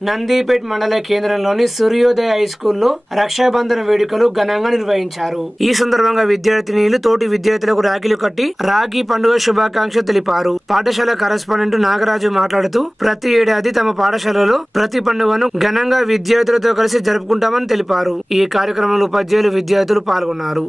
నందిపేట్ మండల కేంద్రంలోని సూర్యోదయ హై స్కూల్లో రక్షాబంధన వేడుకలు ఘనంగా నిర్వహించారు. ఈ సందర్భంగా విద్యార్థినిలు తోటి విద్యార్థులకు రాఖీలు కట్టి రాఖీ పండుగ శుభాకాంక్షలు తెలిపారు. పాఠశాల కరెస్పాండెంట్ నాగరాజు మాట్లాడుతూ ప్రతి ఏడాది తమ పాఠశాలలో ప్రతి పండుగను ఘనంగా విద్యార్థులతో కలిసి జరుపుకుంటామని తెలిపారు. ఈ కార్యక్రమంలో ఉపాధ్యాయులు విద్యార్థులు పాల్గొన్నారు.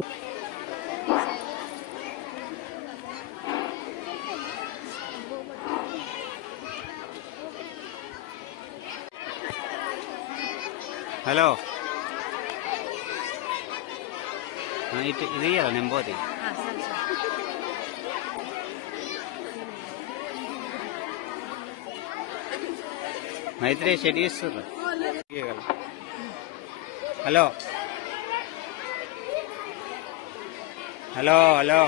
హలో ఇది నేను పోతే మైత్రి షెడ్ ఇస్తుర్రు. హలో హలో హలో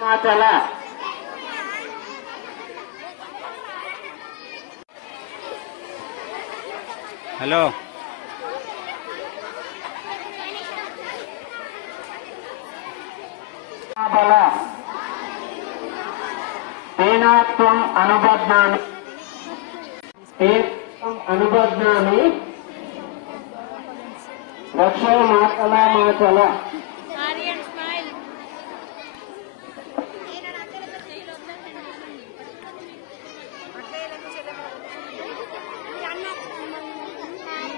మాచల హలో తేనాత్వం అనుబధ్నామి రక్షో మాతల మాచల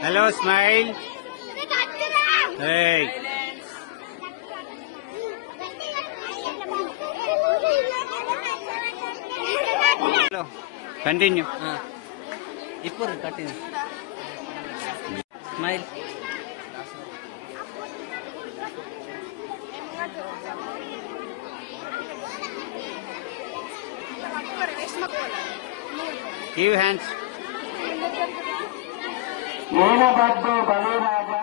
hello smile. Hey. Hello. Continue. ఇప్పుడు కట్టింది స్మైల్. Give hands. ఏనబద్దు బలి రాజా